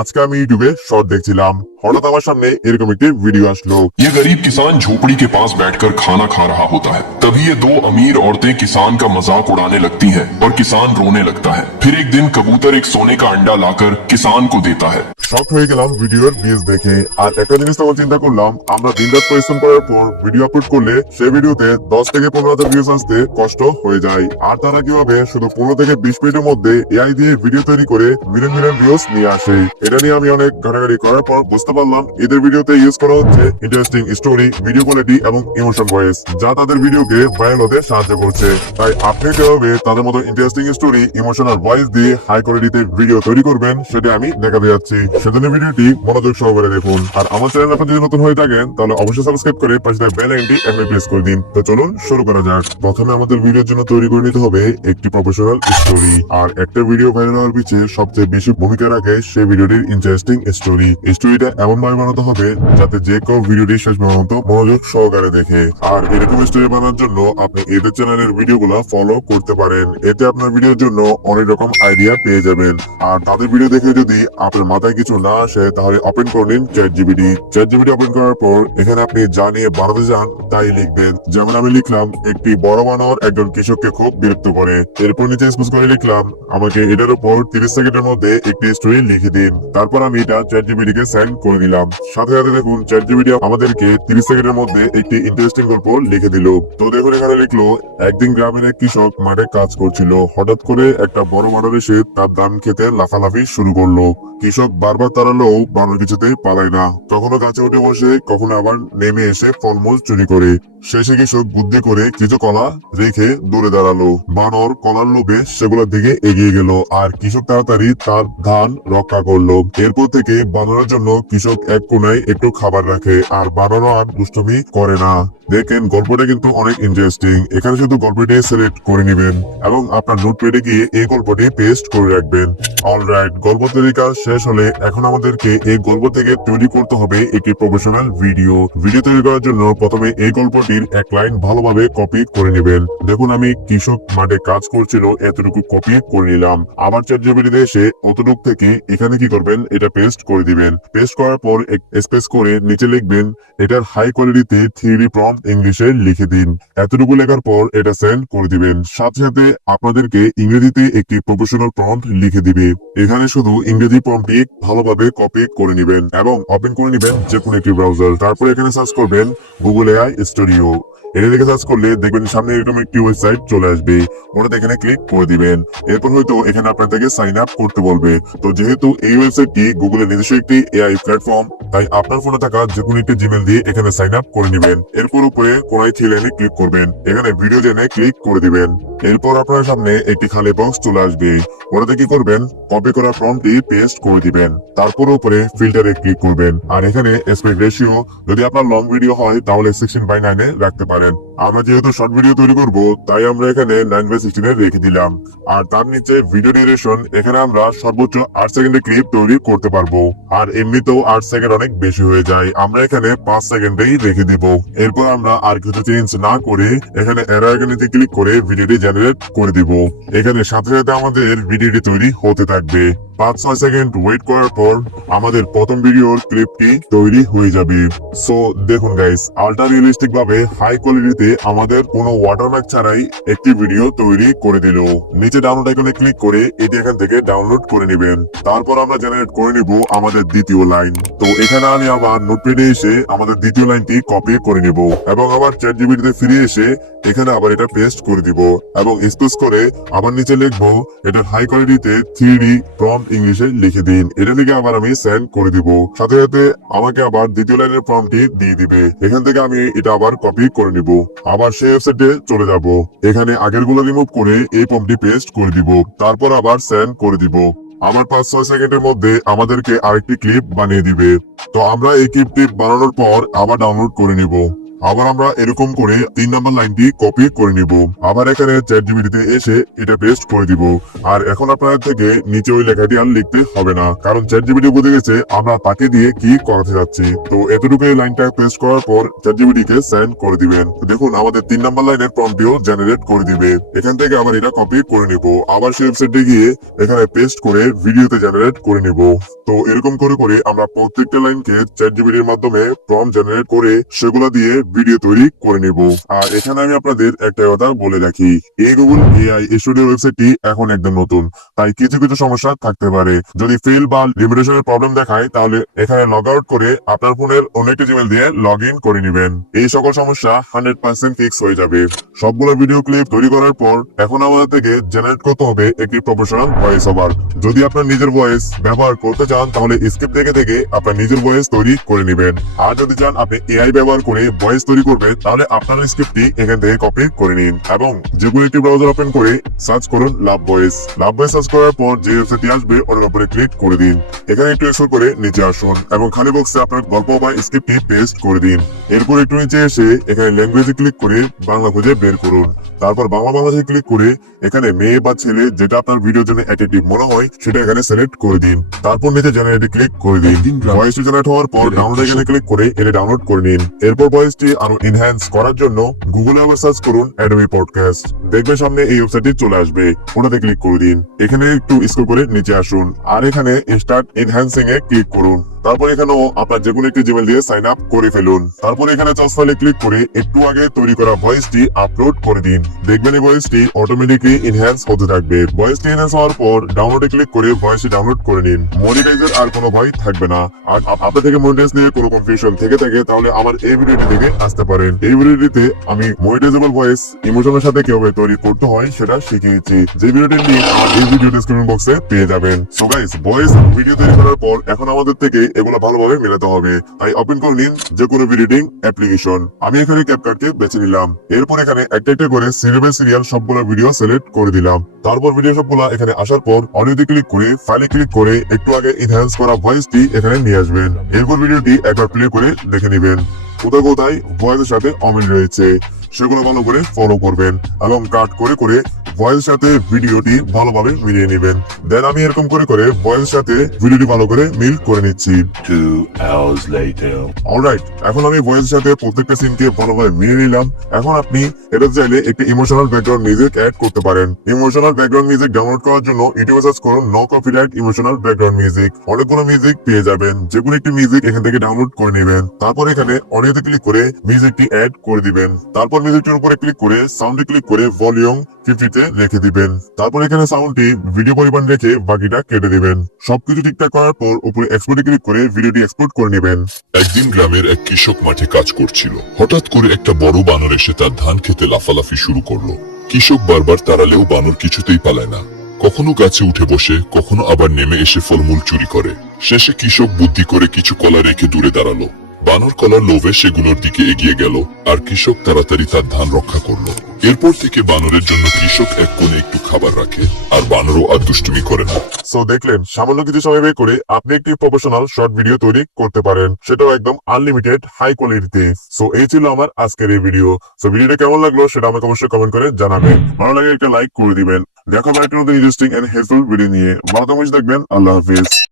আজকে আমি ইউটিউবে শর্ট দেখছিলাম, হঠাৎ আমার সামনে এরকম একটি ভিডিও আসলো। ये गरीब किसान झोपड़ी के पास बैठकर खाना खा रहा होता है। तभी ये दो अमीर औरतें किसान का मजाक उड़ाने लगती हैं और किसान रोने लगता है। फिर एक दिन कबूतर एक सोने का अंडा लाकर किसान को देता है। শক হয়ে গেলাম ভিডিওর ভিউজ দেখে। আর একটা জিনিস তখন চিন্তা করলাম, আমরা দিনরাত পরিশ্রম করার পর ভিডিও আপলোড করলে সেই ভিডিওতে 10 থেকে 15,000 ভিউজ আসতে কষ্ট হয়ে যায়। আর তারা কিভাবে শুধু 15 থেকে 20 মিনিটের মধ্যে এআই দিয়ে ভিডিও তৈরি করে মিলিয়ন মিলিয়ন ভিউজ নিয়ে আসে। এটা নিয়ে আমি অনেক ঘাটাঘাটি করার পর বুঝতে পারলাম এদের ভিডিওতে ইউজ করা হচ্ছে ইন্টারেস্টিং স্টোরি, ভিডিও কোয়ালিটি এবং ইমোশন ভয়েস, যা তাদের ভিডিওকে ভাইরাল হতে সাহায্য করছে। তাই আপনি কিভাবে তাদের মতো ইন্টারেস্টিং স্টোরি, ইমোশনাল ভয়েস দিয়ে হাই কোয়ালিটিতে ভিডিও তৈরি করবেন সেটা আমি দেখাতে যাচ্ছি। সেজন্য ভিডিওটি মনোযোগ সহকারে দেখুন। আর আমার চ্যানেল আপনি যদি নতুন হয়ে থাকেন তাহলে অবশ্যই সাবস্ক্রাইব করে পাশে থাকা বেল আইকনটি একবার প্রেস করে দিন। তো চলুন শুরু করা যাক। প্রথমে আমাদের ভিডিওর জন্য তৈরি করে নিতে হবে একটি প্রফেশনাল স্টোরি। আর একটা ভিডিও ভাইরাল হওয়ার পিছনে সবচেয়ে বেশি ভূমিকা রাখে সেই ভিডিওটির ইন্টারেস্টিং স্টোরি। স্টোরিটা এমন ভাবে বানাতে হবে যাতে যে কেউ ভিডিওটি শেষ পর্যন্ত মনোযোগ সহকারে দেখে। আর এরকম স্টোরি বানানোর জন্য আপনি এদের চ্যানেলের ভিডিওগুলো ফলো করতে পারেন। এতে আপনার ভিডিওর জন্য অনেক রকম আইডিয়া পেয়ে যাবেন। আর তাদের ভিডিও দেখে যদি আপনার মাথায় কিছু না আসে তাহলে ওপেন করে নিন চ্যাট জিপিটি ওপেন করার পর এখানে আপনি যা নিয়ে বানাতে চান তাই লিখবেন। যেমন আমি লিখলাম একটি বড় বানর একজন কৃষককে খুব বিরক্ত করে। এরপর নিচে স্পেস করে লিখলাম আমাকে এটার উপর 30 সেকেন্ডের মধ্যে একটি স্টোরি লিখে দিন। তারপর আমি এটা চ্যাট জিপিটি কে সেন্ড করে দিলাম। সাথে সাথে দেখুন চ্যাট জিপিটি আমাদেরকে 30 সেকেন্ডের মধ্যে একটি ইন্টারেস্টিং গল্প লিখে দিল। তো দেখুন এখানে লিখলো একদিন গ্রামের এক কৃষক মাঠে কাজ করছিল। হঠাৎ করে একটা বড় বানর এসে তার ধান খেতে লাফালাফি শুরু করলো। কৃষক বারবার তাড়ালেও বানর কিছুতেই পালায় না। কখনো গাছে উঠে বসে, কখনো আবার নেমে এসে ফলমূল চুরি করে। শেষে কৃষক বুদ্ধি করে কিছু কলা রেখে দূরে দাঁড়ালো। বানর কলার লোভে সেগুলোর দিকে এগিয়ে গেল আর কৃষক তাড়াতাড়ি তার ধান রক্ষা করলো। এরপর থেকে বানরের জন্য কৃষক এক কোনায় একটু খাবার রাখে আর বানরও আর দুষ্টুমি করে না। দেখেন গল্পটা কিন্তু অনেক ইন্টারেস্টিং। এখানে শুধু গল্পটি সিলেক্ট করে নেবেন এবং আপনার নোটপ্যাডে গিয়ে এই গল্পটি পেস্ট করে রাখবেন। অলরাইট, গল্প তৈরি কাজ শেষ হলে এখন আমাদেরকে এই গল্প থেকে তৈরি করতে হবে একটি প্রফেশনাল ভিডিও তৈরি করার জন্য প্রথমে এই গল্পটির এক লাইন ভালোভাবে কপি করে নেবেন। দেখুন আমি কৃষক মাঠে কাজ করছিল এতটুকু কপি করে নিলাম। আবার চ্যাট জিপিটিতে এসে অতটুক থেকে এখানে কি করবেন, এটা পেস্ট করে দিবেন। পেস্ট করার পর স্পেস করে নিচে লিখবেন এটার হাই কোয়ালিটিতে 3D প্রম্পট ইংলিশে লিখে দিন। এতটুকু লেখার পর এটা সেন্ড করে দিবেন। সাথে সাথে আপনাদেরকে ইংরেজিতে একটি প্রফেশনাল প্রম্পট লিখে দিবে। এখানে শুধু ইংরেজি প্রম্পটটি ভালোভাবে কপি করে নেবেন এবং ওপেন করে নেবেন যে কোনো একটি ব্রাউজার। তারপর এখানে সার্চ করবেন গুগল এআই স্টুডিও। এটা দেখে সার্চ করলে দেখবেন সামনে এরকম একটি ওয়েবসাইট চলে আসবে। ওটাতে এখানে ক্লিক করে দিবেন। এরপর হয়তো এখানে আপনাদেরকে সাইন আপ করতে বলবে। তো যেহেতু এই ওয়েবসাইটটি গুগলের নিজস্ব একটি এআই প্ল্যাটফর্ম, তাই আপনার ফোনে থাকা যে কোনো একটি জিমেল দিয়ে এখানে সাইন আপ করে নেবেন। এরপর উপরে কোনায় থ্রি লাইনে ক্লিক করবেন। এখানে ভিডিও জেনে ক্লিক করে দিবেন। এরপর আপনার সামনে একটি খালি বক্স চলে আসবে। ওটাতে কি করবেন, কপি করা প্রম্পটটি পেস্ট করে দিবেন। তারপর উপরে ফিল্টারে ক্লিক করবেন আর এখানে অ্যাসপেক্ট রেশিও যদি আপনার লং ভিডিও হয় তাহলে 16:9 এ রাখতে পারেন। আমরা যেহেতু শর্ট ভিডিও তৈরি করব তাই আমরা এখানে 9:16 এ রেখে দিলাম। আর তার নিচে ভিডিও ডিউরেশন এখানে আমরা সর্বোচ্চ 8 সেকেন্ডের ক্লিপ তৈরি করতে পারবো। আর এমনিতেও 8 সেকেন্ড অনেক বেশি হয়ে যায়, আমরা এখানে 5 সেকেন্ডেই রেখে দিব। এরপর আমরা আর কিছু চেঞ্জ না করে এখানে এরর আইকনেতে ক্লিক করে ভিডিওটি জেনারেট করে দিব। এখানে সাথে সাথে আমাদের ভিডিওটি তৈরি হতে থাকবে। 5-6 সেকেন্ড ওয়েট করার পর আমাদের প্রথম ভিডিওর ক্লিপটি তৈরি হয়ে যাবে। সো দেখুন গাইস, আল্ট্রা রিয়েলিস্টিক ভাবে হাই কোয়ালিটিতে আমাদের কোনো ওয়াটারমার্ক ছাড়াই একটি ভিডিও তৈরি করে দিল। নিচে ডাউনলোড আইকনে ক্লিক করে এটি এখান থেকে ডাউনলোড করে নেবেন। তারপর আমরা জেনারেট করে নিব আমাদের দ্বিতীয় লাইন। তো এখানে আমি আবার নোটপ্যাডে এসে আমাদের দ্বিতীয় লাইনটি কপি করে নিব এবং আবার চ্যাট জিপিটিতে ফিরে এসে এখানে আবার এটা পেস্ট করে দিব এবং স্পেস করে আবার নিচে লিখবো এটার হাই কোয়ালিটিতে 3D প্রম্পট ইংলিশে লিখে দিন। এটা লিখে আবার আমি সেন্ড করে দিব। সাথে সাথে আমাকে আবার দ্বিতীয় লাইনের প্রম্পটটি দিয়ে দিবে। এখান থেকে আমি এটা আবার কপি করে নিব। আবার সেই ওয়েবসাইটে চলে যাব। এখানে আগের গুলো রিমুভ করে এই প্রম্পটটি পেস্ট করে দিব। তারপর আবার সেন্ড করে দিব। আবার 5-6 সেকেন্ডের মধ্যে আমাদেরকে আরেকটি ক্লিপ বানিয়ে দিবে। তো আমরা এই ক্লিপটি বানানোর পর আবার ডাউনলোড করে নিব। আবার আমরা এরকম করে 3 নাম্বার লাইনটি কপি করে নিব। আবার এখানে চ্যাট জিপিটিতে এসে এটা পেস্ট করে দিব। আর এখন আপনাদের থেকে নিচে ওই লেখাটি আর লিখতে হবে না, কারণ চ্যাট জিপিটি বুঝে গেছে আমরা তাকে দিয়ে কি করাতে যাচ্ছি। তো এতটুকু এই লাইনটা পেস্ট করার পর চ্যাট জিপিটি কে সেন্ড করে দিবেন। তো দেখুন আমাদের 3 নাম্বার লাইনের প্রম্পটিও জেনারেট করে দিবে। এখান থেকে আবার এটা কপি করে নিব, আবার সেই ওয়েবসাইটে গিয়ে এখানে পেস্ট করে ভিডিওতে জেনারেট করে নিব। তো এরকম করে করে আমরা প্রত্যেকটা লাইনকে চ্যাট জিপিটির মাধ্যমে প্রম্পট জেনারেট করে সেগুলো দিয়ে ভিডিও তৈরি করে নিব। আর এখানে আমি আপনাদের একটা কথা বলে রাখি, এই গুগল এআই স্টুডিও ওয়েবসাইটটি এখন একদম নতুন, তাই কিছু কিছু সমস্যা থাকতে পারে। যদি ফেল বা লিমিটেশনের প্রবলেম দেখায় তাহলে এখানে লগ আউট করে আপনার ফোনের অন্য একটি জিমেল দিয়ে লগ ইন করে নেবেন। এই সকল সমস্যা 100% ফিক্স হয়ে যাবে। সবগুলো ভিডিও ক্লিপ তৈরি করার পর এখন আমাদের থেকে জেনারেট করতে হবে একটি প্রফেশনাল ভয়েস ওভার। যদি আপনার নিজের ভয়েস ব্যবহার করতে চান তাহলে স্ক্রিপ্ট দেখে দেখে আপনার নিজের ভয়েস তৈরি করে নেবেন। আর যদি চান আপনি এআই ব্যবহার করে ভয়েস তৈরি করবেন তাহলে আপনার স্ক্রিপ্টটি এখান থেকে কপি করে নিন এবং যে কোনো একটি ব্রাউজার ওপেন করে সার্চ করুন লাভ ভয়েস। লাভ ভয়েস সার্চ করার পর যে ওয়েবসাইটটি আসবে ওটার উপরে ক্লিক করে দিন। এখানে একটু স্ক্রল করে নিচে আসুন এবং খালি বক্সে আপনার গল্প বা স্ক্রিপ্টটি পেস্ট করে দিন। এরপর একটু নিচে এসে এখানে ল্যাঙ্গুয়েজে ক্লিক করে বাংলা খুঁজে বের করুন। তারপর বাংলা বাংলাদেশে ক্লিক করে এখানে মেয়ে বা ছেলে যেটা আপনার ভিডিওর জন্য অ্যাট্রাকটিভ মনে হয় সেটা এখানে সিলেক্ট করে দিন। তারপর নিচে জেনারেটে ক্লিক করে দিন। ভয়েসটি জেনারেট হওয়ার পর ডাউনলোড এখানে ক্লিক করে এটা ডাউনলোড করে নিন। এরপর ভয়েসটি আরো এনহ্যান্স করার জন্য গুগলে আবার সার্চ করুন অ্যাডোবি পডকাস্ট। দেখবেন সামনে এই ওয়েবসাইটটি চলে আসবে, ওটাতে ক্লিক করে দিন। এখানে একটু স্ক্রল করে নিচে আসুন আর এখানে স্টার্ট এনহ্যান্সিং এ ক্লিক করুন। তারপর এখানেও আপনার যে কোনো একটি জিমেল দিয়ে সাইন আপ করে ফেলুন। তারপর এখানে চার্জ ফাইলে ক্লিক করে একটু আগে তৈরি করা ভয়েসটি আপলোড করে দিন। দেখবেন এই ভয়েসটি অটোমেটিকলি এনহ্যান্স হতে থাকবে। ভয়েসটি এনহ্যান্স হওয়ার পর ডাউনলোডে ক্লিক করে ভয়েসটি ডাউনলোড করে নিন। মনিটাইজের আর কোনো ভয় থাকবে না। আর আপনার থেকে মনিটাইজ নিয়ে কোনো কনফিউশন থেকে থাকে তাহলে আমার এই ভিডিওটি দেখে আসতে পারেন। এই ভিডিওটিতে আমি মনিটাইজেবল ভয়েস ইমোশনের সাথে কিভাবে তৈরি করতে হয় সেটা শিখিয়েছি, যে ভিডিওটির লিংক আমার এই ভিডিও ডেসক্রিপশন বক্সে পেয়ে যাবেন। সো গাইস, ভয়েস ভিডিও তৈরি করার পর এখন আমাদের থেকে এগুলো ভালোভাবে মেলাতে হবে, তাই ওপেন করে নিন যে কোনো এডিটিং অ্যাপ্লিকেশন। আমি এখানে ক্যাপকাটকে বেছে নিলাম। এরপর এখানে একটা একটা করে সিরিয়াল বাই সিরিয়াল সবগুলো ভিডিও সিলেক্ট করে দিলাম। তারপর ভিডিও সবগুলো এখানে আসার পর অডিওতে ক্লিক করে ফাইলে ক্লিক করে একটু আগে এনহ্যান্স করা ভয়েসটি এখানে নিয়ে আসবেন। এরপর ভিডিওটি একবার প্লে করে দেখে নেবেন কোথায় কোথায় ভয়েসের সাথে অমিল রয়েছে, সেগুলো ভালো করে ফলো করবেন এবং কাট করে করে ভয়েসের সাথে ভিডিওটি ভালোভাবে মিলিয়ে নেবেন। দেন আমি এরকম করে করে ভয়েসের সাথে ভিডিওটি ভালো করে মিল করে নিচ্ছি। 2 hours later. অলরাইট, এখন আমি ভয়েসের সাথে প্রত্যেকটা সিনকে ভালোভাবে মিলিয়ে নিলাম। এখন আপনি এটা চাইলে একটি ইমোশনাল ব্যাকগ্রাউন্ড মিউজিক অ্যাড করতে পারেন। ইমোশনাল ব্যাকগ্রাউন্ড মিউজিক ডাউনলোড করার জন্য ইউটিউবে সার্চ করুন no copyright emotional background music. অনেকগুলো মিউজিক পেয়ে যাবেন, যে কোনো একটি মিউজিক এখান থেকে ডাউনলোড করে নেবেন। তারপর এখানে অডিওতে ক্লিক করে মিউজিকটি অ্যাড করে দিবেন। তারপর মিউজিকটির উপরে ক্লিক করে সাউন্ডে ক্লিক করে ভলিউম 50 তে রেখে দিবেন। তারপর এখানে সাউন্ডটি ভিডিও পরিমাণ রেখে বাকিটা কেটে দিবেন। সবকিছু ঠিকঠাক করার পর উপরে এক্সপোর্টে ক্লিক করে ভিডিওটি এক্সপোর্ট করে নেবেন। একদিন গ্রামের এক কৃষক মাঠে কাজ করছিল। হঠাৎ করে একটা বড় বানর এসে তার ধান খেতে লাফালাফি শুরু করলো। কৃষক বারবার তাড়ালেও বানর কিছুতেই পালায় না। কখনো গাছে উঠে বসে, কখনো আবার নেমে এসে ফলমূল চুরি করে। শেষে কৃষক বুদ্ধি করে কিছু কলা রেখে দূরে দাঁড়ালো। বানর কলার লোভে সেগুলোর দিকে এগিয়ে গেল আর কৃষক তাড়াতাড়ি তার ধান রক্ষা করলো। এরপর থেকে বানরের জন্য কৃষক এক কোণে একটু খাবার রাখে আর বানরও আর দুষ্টুমি করে না। সো দেখলেন, সামান্য কিছু সময় বের করে আপনি একটি প্রফেশনাল শর্ট ভিডিও তৈরি করতে পারেন, সেটাও একদম আনলিমিটেড হাই কোয়ালিটিতে। সো এই ছিল আমার আজকের এই ভিডিও। সো ভিডিওটা কেমন লাগলো সেটা আমাকে অবশ্যই কমেন্ট করে জানাবেন। ভালো লাগে একটা লাইক করে দিবেন। দেখা হবে একটা নতুন ইন্টারেস্টিং এন্ড হেল্পফুল ভিডিও নিয়ে। ভালো থাকবেন, আল্লাহ হাফেজ।